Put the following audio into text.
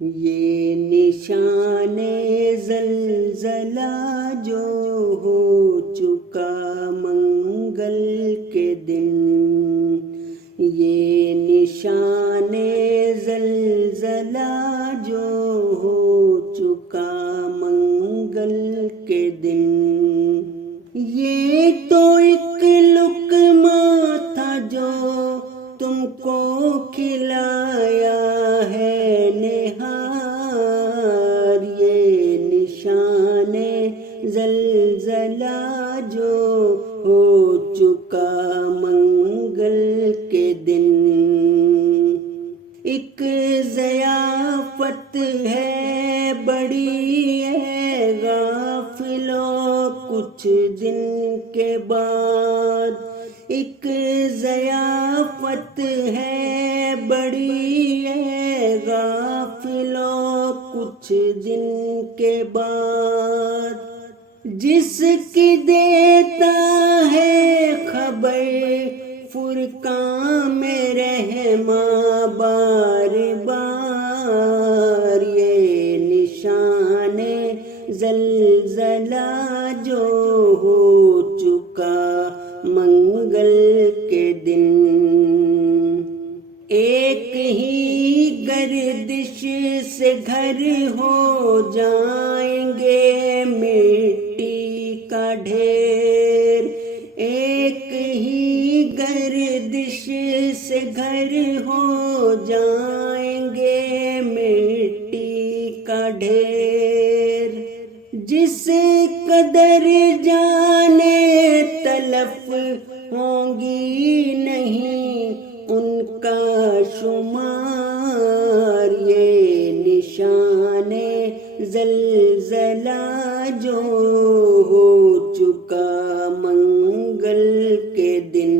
یہ نشان زلزلہ جو ہو چکا منگل کے دن، یہ نشان زلزلہ جو ہو چکا منگل کے دن، یہ تو ایک لقمہ تھا جو تم کو کھلایا ہے نہار، یہ نشان زلزلہ جو ہو چکا منگل کے دن، ایک ضیافت ہے بڑی ہے غافلوں کچھ دن کے بعد، ایک ضیافت ہے بڑی ہے غافلوں کچھ دن کے بعد، جس کی دیتا ہے خبر فرقان میں رحماں بار بار، یہ نشان زلزلہ جو ہو چکا منگل کے دن، ایک ہی گردش سے گھر ہو جائیں گے مٹی کا ڈھیر، ایک ہی گردش سے گھر ہو جائیں گے مٹی کا ڈھیر، جس قدر جانے تلف ہوں گی نہیں ان کا شمار، یہ نشان زلزلہ جو ہو چکا منگل کے دن۔